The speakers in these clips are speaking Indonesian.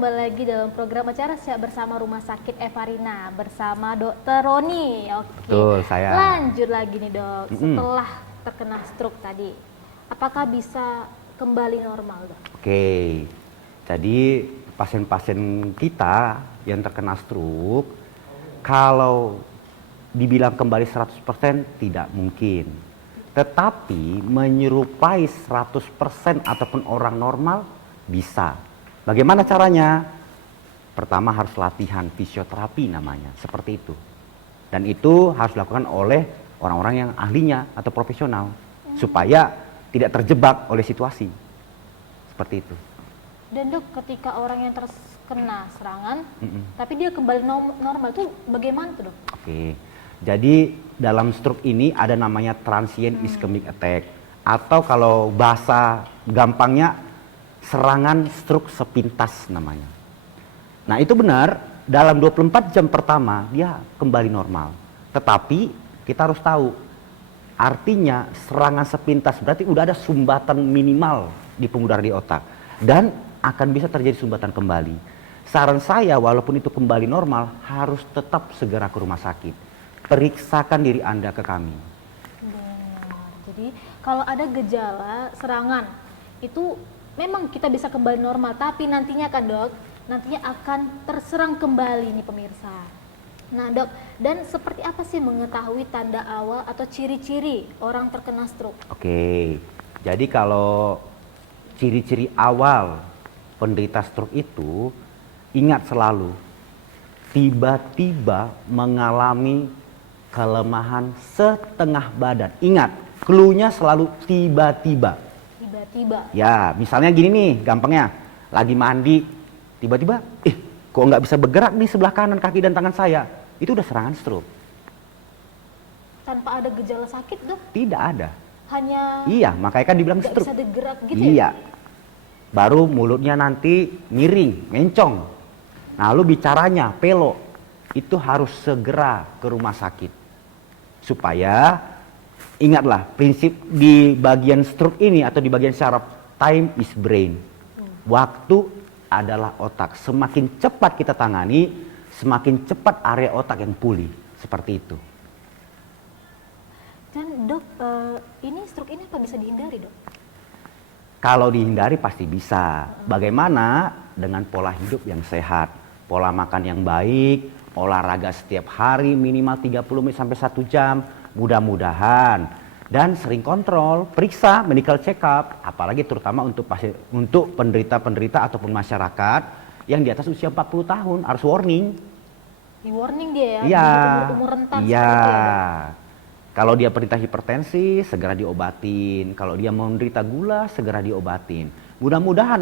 kembali lagi dalam program acara Siap Bersama Rumah Sakit Evarina bersama Dokter Roni. Oke. Betul, saya. Lanjut lagi nih dok. Setelah terkena stroke tadi, apakah bisa kembali normal dok? Oke, jadi pasien-pasien kita yang terkena stroke, kalau dibilang kembali 100% tidak mungkin. Tetapi menyerupai 100% ataupun orang normal bisa. Bagaimana caranya? Pertama harus latihan fisioterapi namanya, seperti itu. Dan itu harus dilakukan oleh orang-orang yang ahlinya atau profesional, supaya tidak terjebak oleh situasi. Seperti itu. Dan dok, ketika orang yang terkena serangan, tapi dia kembali normal tuh bagaimana tuh dok? Oke, jadi dalam stroke ini ada namanya transient ischemic attack, atau kalau bahasa gampangnya serangan stroke sepintas namanya. Nah itu benar, dalam 24 jam pertama dia kembali normal. Tetapi kita harus tahu, artinya serangan sepintas berarti udah ada sumbatan minimal di pembuluh darah di otak. Dan akan bisa terjadi sumbatan kembali. Saran saya walaupun itu kembali normal, harus tetap segera ke rumah sakit. Periksakan diri Anda ke kami. Benar. Jadi kalau ada gejala serangan, itu memang kita bisa kembali normal, tapi nantinya kan dok, nantinya akan terserang kembali nih pemirsa. Nah dok, dan seperti apa sih mengetahui tanda awal atau ciri-ciri orang terkena stroke? Oke, jadi kalau ciri-ciri awal penderita stroke itu, ingat selalu, tiba-tiba mengalami kelemahan setengah badan. Ingat, clue-nya selalu tiba-tiba. Tiba-tiba. Ya, misalnya gini nih, gampangnya. Lagi mandi, tiba-tiba, kok nggak bisa bergerak di sebelah kanan kaki dan tangan saya. Itu udah serangan stroke. Tanpa ada gejala sakit dok? Tidak ada. Hanya Iya, makanya kan dibilang nggak stroke. bisa bergerak gitu Iya. ya? Baru mulutnya nanti miring, mencong. Nah, lalu bicaranya, pelo. Itu harus segera ke rumah sakit. Supaya, ingatlah, prinsip di bagian stroke ini atau di bagian syaraf, time is brain. Waktu adalah otak. Semakin cepat kita tangani, semakin cepat area otak yang pulih. Seperti itu. Dan dok, ini stroke ini apa bisa dihindari dok? Kalau dihindari pasti bisa. Bagaimana? Dengan pola hidup yang sehat, pola makan yang baik, olahraga setiap hari minimal 30 menit sampai 1 jam, mudah-mudahan. Dan sering kontrol, periksa, medical check up, apalagi terutama untuk penderita-penderita ataupun masyarakat yang di atas usia 40 tahun, harus warning. Di warning dia ya, Iya, di umur rentan iya. seperti itu ya, Dok? Kalau dia penderita hipertensi, segera diobatin. Kalau dia menderita gula, segera diobatin. Mudah-mudahan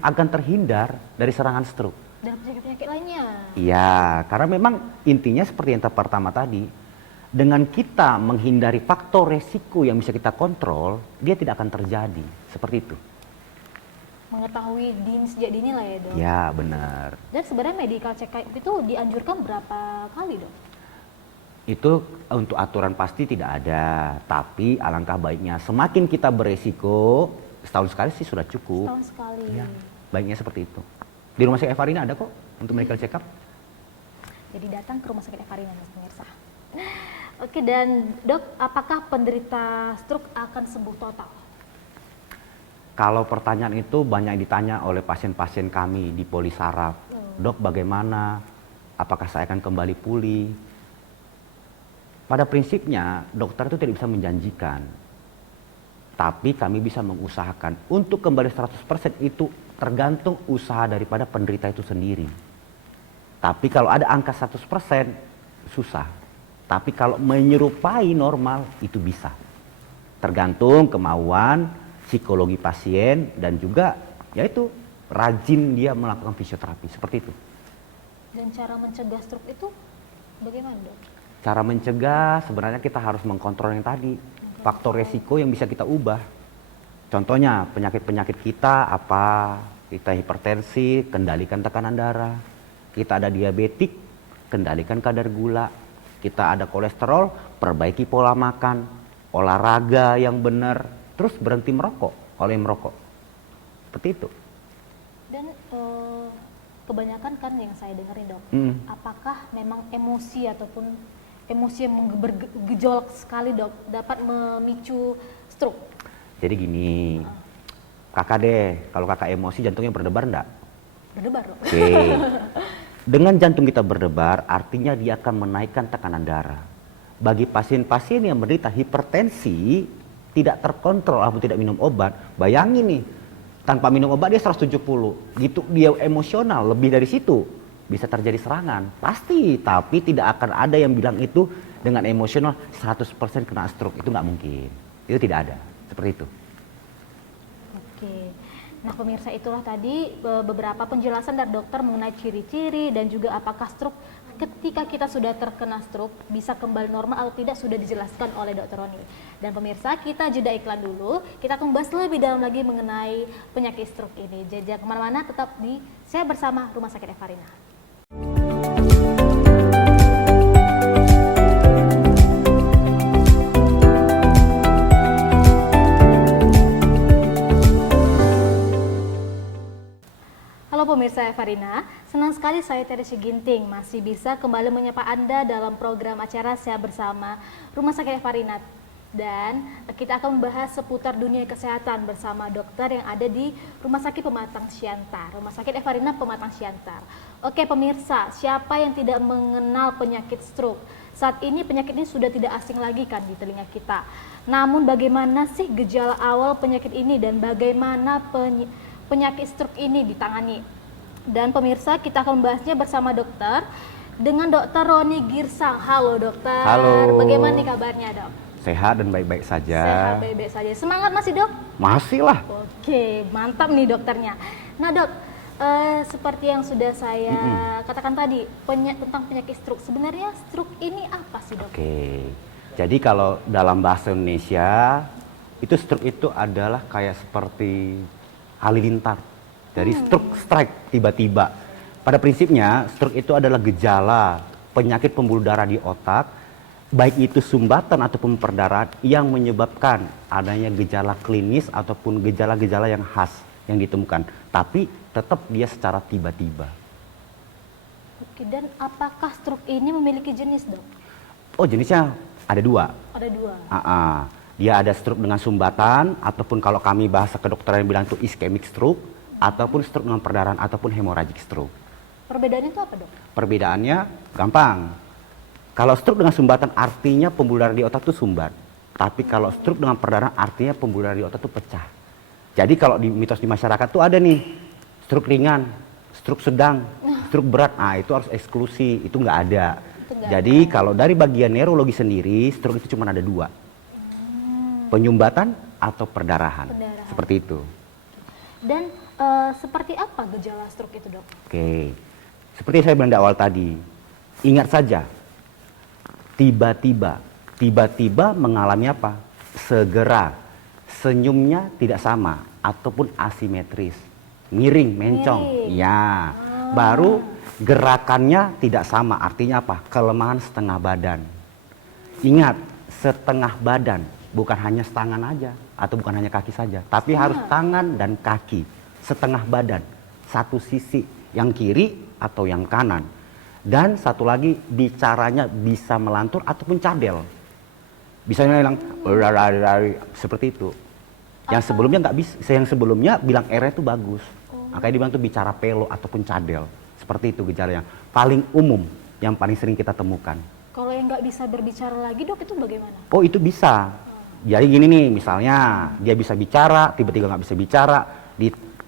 akan terhindar dari serangan stroke. Dan penyakit-penyakit lainnya. Iya, karena memang intinya seperti yang pertama tadi. Dengan kita menghindari faktor resiko yang bisa kita kontrol, dia tidak akan terjadi. Seperti itu. Mengetahui sejak dini lah ya dok. Ya, benar. Dan sebenarnya medical check up itu dianjurkan berapa kali dok? Itu untuk aturan pasti tidak ada, tapi alangkah baiknya semakin kita beresiko, setahun sekali sih sudah cukup. Setahun sekali. Ya, baiknya seperti itu. Di rumah sakit Evarina ada kok untuk medical check up. Jadi datang ke rumah sakit Evarina pemirsa. Oke, dan dok, apakah penderita stroke akan sembuh total? Kalau pertanyaan itu banyak ditanya oleh pasien-pasien kami di Polisaraf. Dok, bagaimana? Apakah saya akan kembali pulih? Pada prinsipnya, dokter itu tidak bisa menjanjikan. Tapi kami bisa mengusahakan. Untuk kembali 100% itu tergantung usaha daripada penderita itu sendiri. Tapi kalau ada angka 100%, susah. Tapi kalau menyerupai normal, itu bisa. Tergantung kemauan, psikologi pasien, dan juga yaitu rajin dia melakukan fisioterapi. Seperti itu. Dan cara mencegah stroke itu bagaimana dok? Cara mencegah sebenarnya kita harus mengkontrol yang tadi. Faktor resiko yang bisa kita ubah. Contohnya penyakit-penyakit kita apa? Kita hipertensi, kendalikan tekanan darah. Kita ada diabetik, kendalikan kadar gula. Kita ada kolesterol, perbaiki pola makan. Olahraga yang benar. Terus berhenti merokok, oleh merokok. Seperti itu. Dan kebanyakan kan yang saya dengerin dok, apakah memang emosi ataupun emosi yang bergejolak sekali dok dapat memicu stroke? Jadi gini, kakak deh, kalau kakak emosi jantungnya berdebar enggak? Berdebar dok. Oke. Dengan jantung kita berdebar, artinya dia akan menaikkan tekanan darah. Bagi pasien-pasien yang menderita hipertensi, tidak terkontrol atau tidak minum obat, bayangin nih, tanpa minum obat dia 170, gitu dia emosional, lebih dari situ, bisa terjadi serangan. Pasti, tapi tidak akan ada yang bilang itu dengan emosional 100% kena stroke, itu nggak mungkin. Itu tidak ada, seperti itu. Oke. Nah pemirsa, itulah tadi beberapa penjelasan dari dokter mengenai ciri-ciri dan juga apakah stroke ketika kita sudah terkena stroke bisa kembali normal atau tidak sudah dijelaskan oleh Dr. Roni. Dan pemirsa, kita jeda iklan dulu, kita akan bahas lebih dalam lagi mengenai penyakit stroke ini. Jadi jangan kemana-mana, tetap di Saya Bersama Rumah Sakit Evarina. Halo pemirsa Evarina, senang sekali saya Teresa Ginting masih bisa kembali menyapa Anda dalam program acara Saya Bersama Rumah Sakit Evarina. Dan kita akan membahas seputar dunia kesehatan bersama dokter yang ada di Rumah Sakit Pematang Siantar, Rumah Sakit Evarina Pematang Siantar. Oke pemirsa, siapa yang tidak mengenal penyakit stroke? Saat ini penyakit ini sudah tidak asing lagi kan di telinga kita. Namun bagaimana sih gejala awal penyakit ini dan bagaimana penyakit stroke ini ditangani? Dan pemirsa, kita akan membahasnya bersama dokter dengan Dr. Roni Girsang. Halo dokter. Halo. Bagaimana nih kabarnya dok? Sehat dan baik-baik saja. Sehat baik-baik saja. Semangat masih dok? Masih lah. Oke, mantap nih dokternya. Nah dok, seperti yang sudah saya katakan tadi tentang penyakit stroke. Sebenarnya stroke ini apa sih dok? Oke. Jadi kalau dalam bahasa Indonesia itu stroke itu adalah kayak seperti halilintar dari stroke strike tiba-tiba. Pada prinsipnya stroke itu adalah gejala penyakit pembuluh darah di otak, baik itu sumbatan ataupun perdarahan yang menyebabkan adanya gejala klinis ataupun gejala-gejala yang khas yang ditemukan, tapi tetap dia secara tiba-tiba. Oke, dan apakah stroke ini memiliki jenis dok? Oh, jenisnya ada dua. Ada dua. Dia ada stroke dengan sumbatan, ataupun kalau kami bahasa kedokteran bilang itu ischemic stroke, ataupun stroke dengan perdarahan, ataupun hemorrhagic stroke. Perbedaannya itu apa dok? Perbedaannya gampang. Kalau stroke dengan sumbatan artinya pembuluh darah di otak itu sumbat. Tapi kalau stroke dengan perdarahan artinya pembuluh darah di otak itu pecah. Jadi kalau di mitos di masyarakat tuh ada nih, stroke ringan, stroke sedang, stroke berat, itu harus eksklusi, itu nggak ada. Jadi kalau dari bagian neurologi sendiri, stroke itu cuma ada dua. Penyumbatan atau perdarahan. Seperti itu. Dan seperti apa gejala stroke itu dok? Oke, seperti saya bilang di awal tadi, ingat saja, tiba-tiba mengalami apa? Segera, senyumnya tidak sama ataupun asimetris, miring, mencong, ya. Baru gerakannya tidak sama, artinya apa? Kelemahan setengah badan. Ingat, setengah badan. Bukan hanya tangan aja, atau bukan hanya kaki saja, tapi harus tangan dan kaki, setengah badan, satu sisi, yang kiri atau yang kanan. Dan satu lagi, bicaranya bisa melantur ataupun cadel. Bisa bilang, seperti itu. Yang sebelumnya nggak bisa, yang sebelumnya bilang R itu bagus. Makanya dibilang tuh bicara pelo ataupun cadel. Seperti itu gejala yang paling umum, yang paling sering kita temukan. Kalau yang nggak bisa berbicara lagi dok, itu bagaimana? Oh, itu bisa. Jadi gini nih, misalnya dia bisa bicara, tiba-tiba nggak bisa bicara,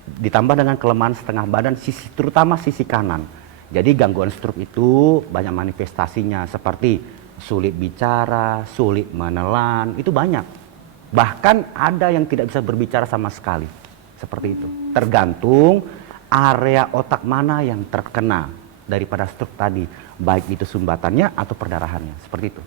ditambah dengan kelemahan setengah badan, terutama sisi kanan. Jadi gangguan stroke itu banyak manifestasinya, seperti sulit bicara, sulit menelan, itu banyak. Bahkan ada yang tidak bisa berbicara sama sekali, seperti itu. Tergantung area otak mana yang terkena daripada stroke tadi, baik itu sumbatannya atau perdarahannya, seperti itu.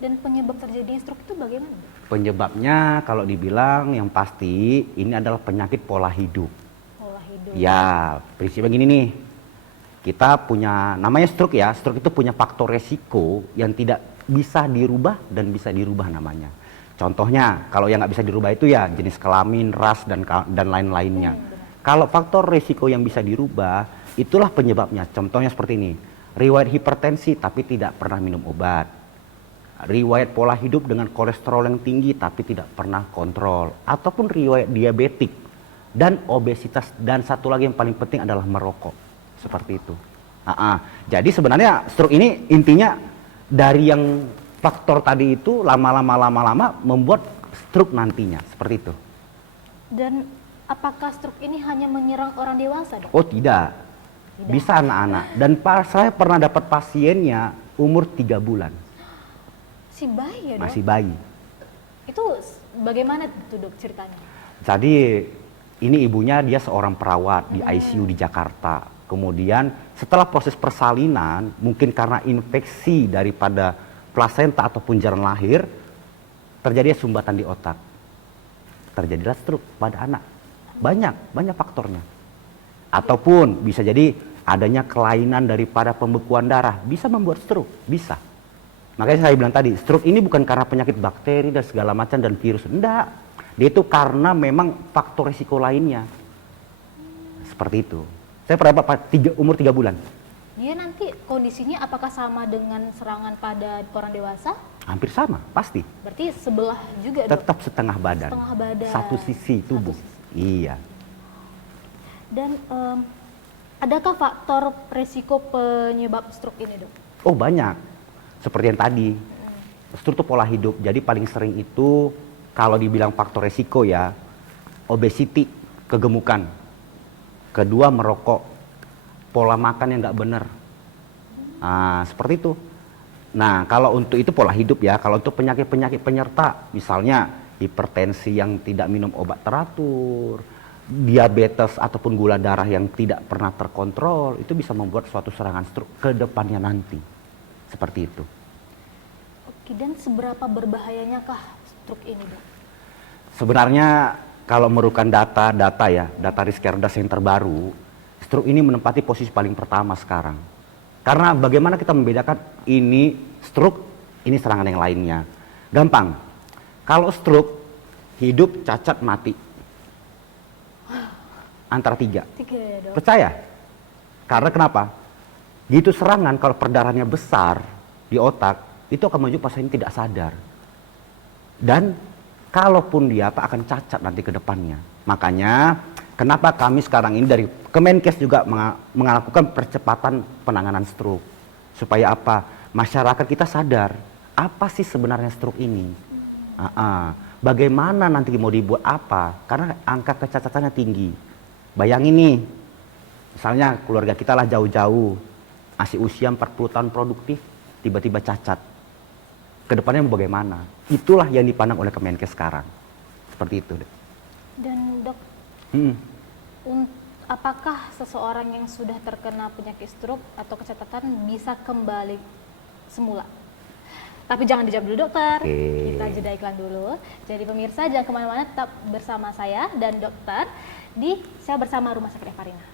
Dan penyebab terjadinya stroke itu bagaimana? Penyebabnya kalau dibilang yang pasti ini adalah penyakit pola hidup. Pola hidup. Ya, prinsipnya gini nih. Kita punya, namanya stroke ya, stroke itu punya faktor resiko yang tidak bisa dirubah dan bisa dirubah namanya. Contohnya, kalau yang nggak bisa dirubah itu ya jenis kelamin, ras, dan lain-lainnya. Kalau faktor resiko yang bisa dirubah, itulah penyebabnya. Contohnya seperti ini, riwayat hipertensi tapi tidak pernah minum obat, riwayat pola hidup dengan kolesterol yang tinggi tapi tidak pernah kontrol, ataupun riwayat diabetik dan obesitas, dan satu lagi yang paling penting adalah merokok, seperti itu. Jadi sebenarnya stroke ini intinya dari yang faktor tadi itu lama-lama membuat stroke nantinya, seperti itu. Dan apakah stroke ini hanya menyerang orang dewasa, Dok? Oh tidak, bisa anak-anak. Dan saya pernah dapat pasiennya umur 3 bulan. Si bayi ya, Dok? Masih bayi. Itu bagaimana tuh, Dok, ceritanya? Jadi ini ibunya, dia seorang perawat di ICU di Jakarta. Kemudian setelah proses persalinan, mungkin karena infeksi daripada plasenta ataupun jalan lahir, terjadi sumbatan di otak. Terjadilah stroke pada anak. Banyak faktornya. Ataupun bisa jadi adanya kelainan daripada pembekuan darah, bisa membuat stroke, bisa. Makanya saya bilang tadi, stroke ini bukan karena penyakit bakteri dan segala macam dan virus, enggak. Dia itu karena memang faktor risiko lainnya. Seperti itu. Saya pernah umur 3 bulan. Dia nanti kondisinya apakah sama dengan serangan pada orang dewasa? Hampir sama, pasti. Berarti sebelah juga, Dok? Tetap setengah badan. Setengah badan. Satu sisi tubuh. Iya. Dan adakah faktor resiko penyebab stroke ini, Dok? Oh banyak. Seperti yang tadi. Stroke itu pola hidup. Jadi paling sering itu kalau dibilang faktor resiko ya, obesity, kegemukan. Kedua, merokok, pola makan yang nggak benar. Seperti itu. Nah, kalau untuk itu pola hidup ya. Kalau untuk penyakit-penyakit penyerta, misalnya hipertensi yang tidak minum obat teratur, diabetes ataupun gula darah yang tidak pernah terkontrol, itu bisa membuat suatu serangan stroke ke depannya nanti. Seperti itu. Oke, dan seberapa berbahayanya kah stroke ini, Dok? Sebenarnya kalau merupakan data Riskerdas yang terbaru, stroke ini menempati posisi paling pertama sekarang. Karena bagaimana kita membedakan ini stroke, ini serangan yang lainnya. Gampang. Kalau stroke, hidup, cacat, mati. Antara 3. 3 ya, Dok? Percaya? Karena kenapa? Gitu serangan kalau perdarahannya besar di otak, itu akan menuju pasien tidak sadar. Dan kalaupun dia akan cacat nanti ke depannya. Makanya kenapa kami sekarang ini dari Kemenkes juga melakukan percepatan penanganan stroke. Supaya apa? Masyarakat kita sadar, apa sih sebenarnya stroke ini? Bagaimana nanti mau dibuat apa? Karena angka kecacatannya tinggi. Bayangin nih, misalnya keluarga kita lah jauh-jauh, masih usia 40 tahun produktif, tiba-tiba cacat. Kedepannya mau bagaimana? Itulah yang dipandang oleh Kemenkes sekarang. Seperti itu. Dan, Dok, apakah seseorang yang sudah terkena penyakit stroke atau kecacatan bisa kembali semula? Tapi jangan dijawab dulu, Dokter. Kita jeda iklan dulu. Jadi pemirsa jangan kemana-mana, tetap bersama saya dan Dokter di Saya Bersama Rumah Sakit Evarina.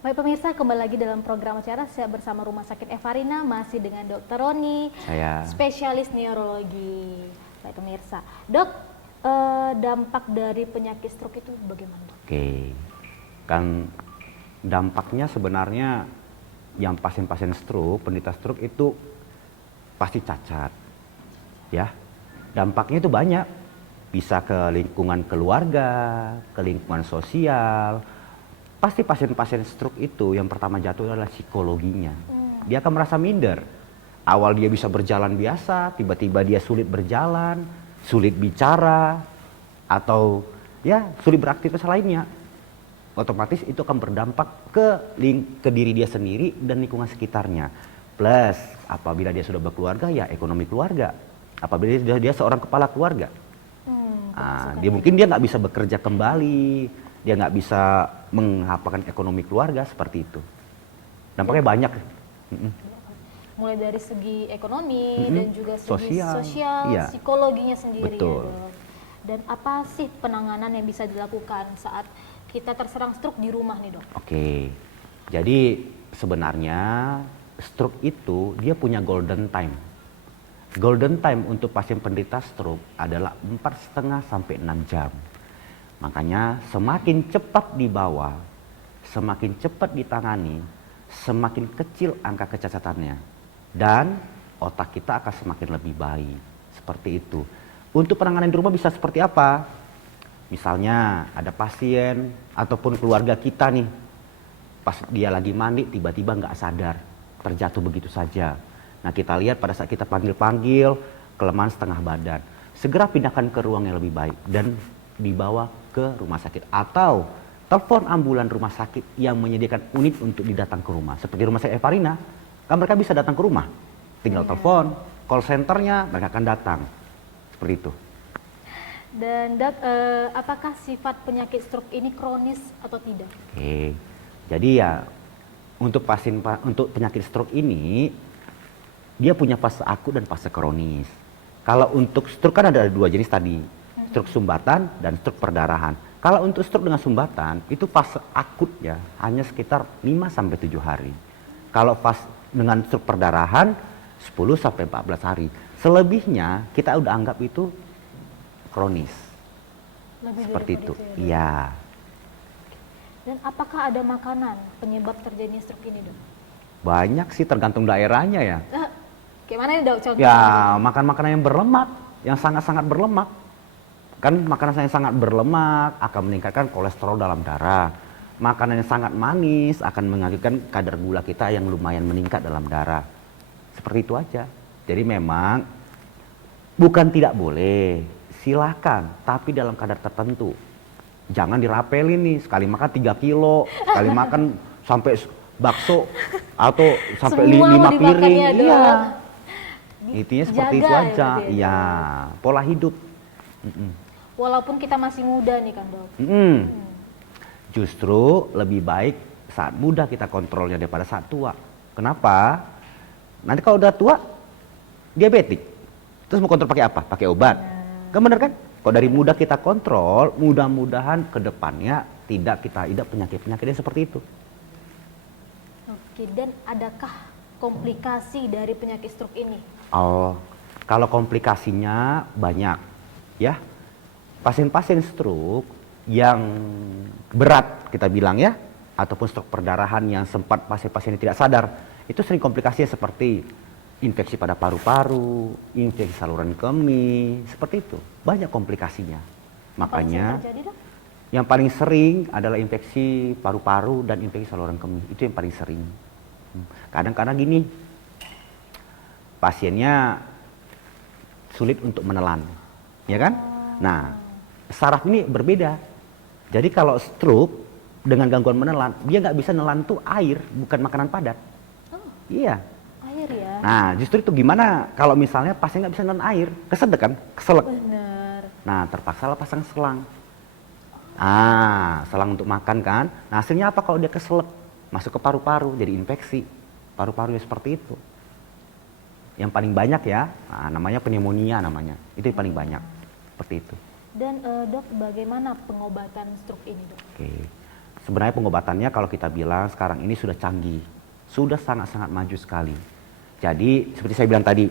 Baik pemirsa, kembali lagi dalam program acara Saya Bersama Rumah Sakit Evarina, masih dengan Dr. Roni, spesialis neurologi. Baik pemirsa, Dok, dampak dari penyakit stroke itu bagaimana, Dok? Oke, kan dampaknya sebenarnya yang pasien-pasien stroke, penderita stroke itu pasti cacat, ya. Dampaknya itu banyak, bisa ke lingkungan keluarga, ke lingkungan sosial. Pasti pasien-pasien stroke itu yang pertama jatuh adalah psikologinya. Dia akan merasa minder. Awal dia bisa berjalan biasa, tiba-tiba dia sulit berjalan, sulit bicara, atau ya sulit beraktivitas lainnya. Otomatis itu akan berdampak ke diri dia sendiri dan lingkungan sekitarnya. Plus apabila dia sudah berkeluarga, ya ekonomi keluarga. Apabila dia seorang kepala keluarga, dia nggak bisa bekerja kembali, dia nggak bisa menghapalkan ekonomi keluarga, seperti itu. Dampaknya banyak. Mulai dari segi ekonomi dan juga segi sosial, iya. Psikologinya sendiri. Betul. Ya, Dok. Dan apa sih penanganan yang bisa dilakukan saat kita terserang stroke di rumah nih, Dok? Oke, jadi sebenarnya stroke itu dia punya golden time. Golden time untuk pasien penderita stroke adalah 4,5 sampai 6 jam. Makanya semakin cepat dibawa, semakin cepat ditangani, semakin kecil angka kecacatannya. Dan otak kita akan semakin lebih baik. Seperti itu. Untuk penanganan di rumah bisa seperti apa? Misalnya ada pasien ataupun keluarga kita nih, pas dia lagi mandi tiba-tiba nggak sadar, terjatuh begitu saja. Nah kita lihat pada saat kita panggil-panggil, kelemahan setengah badan. Segera pindahkan ke ruang yang lebih baik dan dibawa ke rumah sakit. Atau telepon ambulan rumah sakit yang menyediakan unit untuk didatang ke rumah. Seperti rumah sakit Evarina, kan mereka bisa datang ke rumah. Tinggal telepon, call centernya mereka akan datang. Seperti itu. Dan Dok, apakah sifat penyakit stroke ini kronis atau tidak? Oke, jadi ya untuk penyakit stroke ini, dia punya fase akut dan fase kronis. Kalau untuk stroke kan ada dua jenis tadi, stroke sumbatan dan stroke perdarahan. Kalau untuk stroke dengan sumbatan, itu fase akut ya, hanya sekitar 5-7 hari. Kalau fase dengan stroke perdarahan, 10-14 hari. Selebihnya kita udah anggap itu kronis. Lebih Seperti dari itu, kondisi ya, Dok? iya. Dan apakah ada makanan penyebab terjadinya stroke ini, Dok? Banyak sih tergantung daerahnya ya. Gimana nih, Dok, contohnya? Ya, makan makanan yang berlemak, yang sangat-sangat berlemak. Kan makanan yang sangat berlemak akan meningkatkan kolesterol dalam darah. Makanan yang sangat manis akan mengakibatkan kadar gula kita yang lumayan meningkat dalam darah. Seperti itu aja. Jadi memang bukan tidak boleh, silakan, tapi dalam kadar tertentu. Jangan dirapelin nih, sekali makan 3 kilo, sekali makan sampai bakso atau sampai Semua 5 dimakan piring. ya, Dok. Iya. Intinya seperti itu Jaga ya aja. berarti ya, Iya, pola hidup. Walaupun kita masih muda nih kan, Dok. Justru lebih baik saat muda kita kontrolnya daripada saat tua. Kenapa? Nanti kalau udah tua, diabetik. Terus mau kontrol pakai apa? Pakai obat. Kan bener kan? Kalau dari muda kita kontrol, mudah-mudahan ke depannya tidak kita idap penyakit-penyakit yang seperti itu. Oke, dan adakah komplikasi dari penyakit stroke ini? Oh, kalau komplikasinya banyak, ya. Pasien-pasien stroke yang berat kita bilang ya, ataupun stroke perdarahan yang sempat pasien-pasien tidak sadar, itu sering komplikasinya seperti infeksi pada paru-paru, infeksi saluran kemih, seperti itu. Banyak komplikasinya. Makanya Apa yang terjadi, Dok? yang paling sering adalah infeksi paru-paru dan infeksi saluran kemih. Itu yang paling sering. Kadang-kadang gini, pasiennya sulit untuk menelan, ya kan? Nah, saraf ini berbeda. Jadi kalau stroke dengan gangguan menelan, dia nggak bisa nelan tuh air, bukan makanan padat. Iya. Air ya? Nah, justru itu gimana kalau misalnya pasien nggak bisa nelan air, kesedek kan, keselak. Bener. Nah, terpaksa lah pasang selang. Selang untuk makan kan. Nah, hasilnya apa kalau dia keselak? Masuk ke paru-paru, jadi infeksi. Paru-parunya seperti itu. Yang paling banyak ya, namanya pneumonia namanya. Itu yang paling banyak. Seperti itu. Dan Dok, bagaimana pengobatan stroke ini, Dok? Oke. Sebenarnya pengobatannya kalau kita bilang sekarang ini sudah canggih. Sudah sangat-sangat maju sekali. Jadi, seperti saya bilang tadi,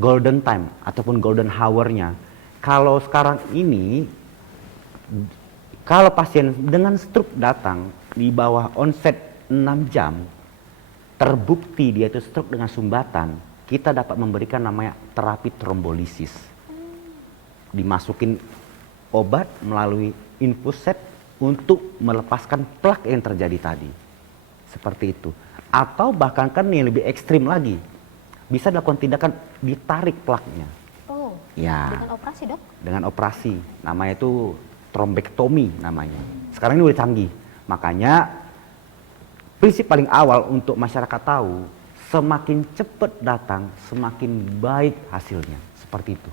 golden time ataupun golden hour-nya. Kalau sekarang ini, kalau pasien dengan stroke datang di bawah onset 6 jam, terbukti dia itu stroke dengan sumbatan, kita dapat memberikan namanya terapi trombolisis. Dimasukin obat melalui infus set untuk melepaskan plak yang terjadi tadi. Seperti itu. Atau bahkan kan yang lebih ekstrim lagi, bisa dilakukan tindakan ditarik plaknya. Oh, Ya. dengan operasi, Dok? Dengan operasi, namanya itu trombektomi namanya. Sekarang ini udah canggih, makanya prinsip paling awal untuk masyarakat tahu, semakin cepat datang, semakin baik hasilnya, seperti itu.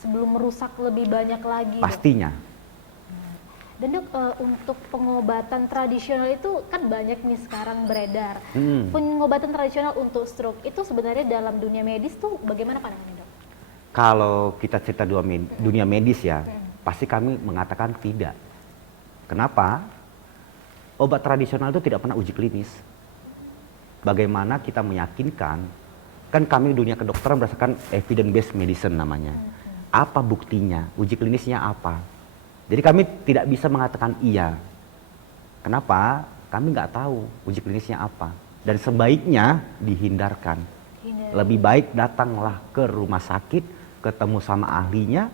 Sebelum merusak lebih banyak lagi, Dok. Pastinya. Dan Dok, untuk pengobatan tradisional itu kan banyak nih sekarang beredar. Pengobatan tradisional untuk stroke itu sebenarnya dalam dunia medis tuh bagaimana pandangannya, Dok? Kalau kita cerita dunia medis ya, pasti kami mengatakan tidak. Kenapa? Obat tradisional itu tidak pernah uji klinis. bagaimana kita meyakinkan, kan kami dunia kedokteran berdasarkan evidence based medicine namanya. Apa buktinya, uji klinisnya apa. Jadi kami tidak bisa mengatakan iya. Kenapa? Kami nggak tahu uji klinisnya apa. Dan sebaiknya dihindarkan. Lebih baik datanglah ke rumah sakit, ketemu sama ahlinya,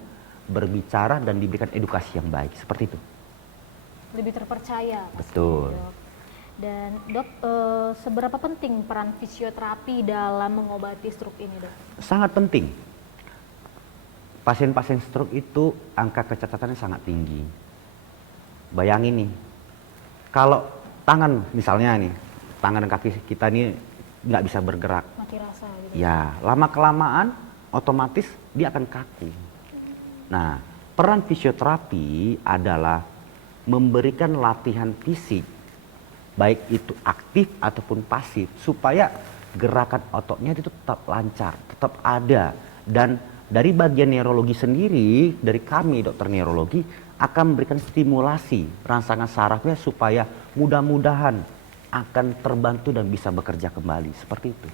berbicara dan diberikan edukasi yang baik. Seperti itu. Lebih terpercaya. Betul. Dok. Dan dok, seberapa penting peran fisioterapi dalam mengobati stroke ini, dok? Sangat penting. Pasien-pasien stroke itu angka kecacatannya sangat tinggi. Bayangin nih, kalau tangan misalnya nih, tangan dan kaki kita ini nggak bisa bergerak. Mati rasa gitu. Ya, lama-kelamaan otomatis dia akan kaku. Nah, peran fisioterapi adalah memberikan latihan fisik, baik itu aktif ataupun pasif, supaya gerakan ototnya itu tetap lancar, tetap ada. Dan dari bagian neurologi sendiri, dari kami dokter neurologi, akan memberikan stimulasi rangsangan sarafnya supaya mudah-mudahan akan terbantu dan bisa bekerja kembali, seperti itu.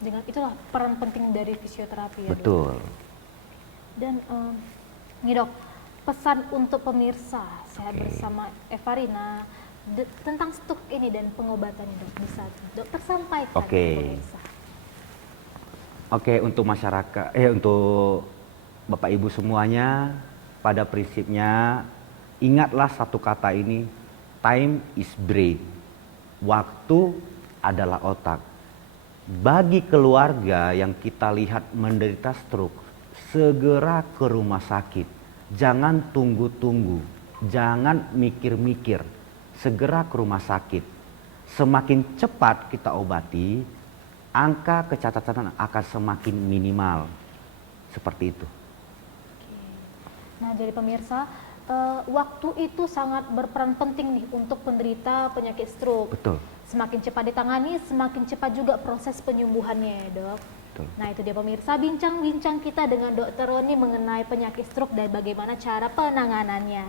Dengan itulah peran penting dari fisioterapi ya, Betul. dok. Dan nih dok, pesan untuk pemirsa saya bersama Evarina tentang stroke ini dan pengobatannya, dok, bisa dokter sampaikan ke pemirsa. Oke, untuk masyarakat, untuk Bapak Ibu semuanya, pada prinsipnya ingatlah satu kata ini, time is brain. Waktu adalah otak. Bagi keluarga yang kita lihat menderita stroke, segera ke rumah sakit. Jangan tunggu-tunggu, jangan mikir-mikir. Segera ke rumah sakit. Semakin cepat kita obati, angka kecacatan akan semakin minimal. Seperti itu. Nah, jadi pemirsa, waktu itu sangat berperan penting nih untuk penderita penyakit stroke. Betul. Semakin cepat ditangani, semakin cepat juga proses penyembuhannya ya, dok. Betul. Nah, itu dia pemirsa, bincang-bincang kita dengan Dr. Roni mengenai penyakit stroke dan bagaimana cara penanganannya.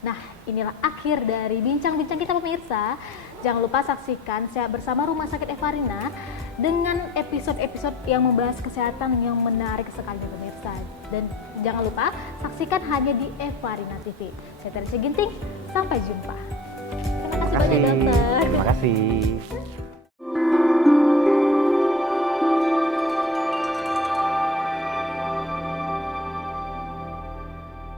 Nah, inilah akhir dari bincang-bincang kita pemirsa. Jangan lupa saksikan Sehat Bersama Rumah Sakit Evarina dengan episode-episode yang membahas kesehatan yang menarik sekali pemirsa. Dan jangan lupa saksikan hanya di Evarina TV. Saya Teresa Ginting, sampai jumpa. Terima kasih banyak dokter. Terima kasih.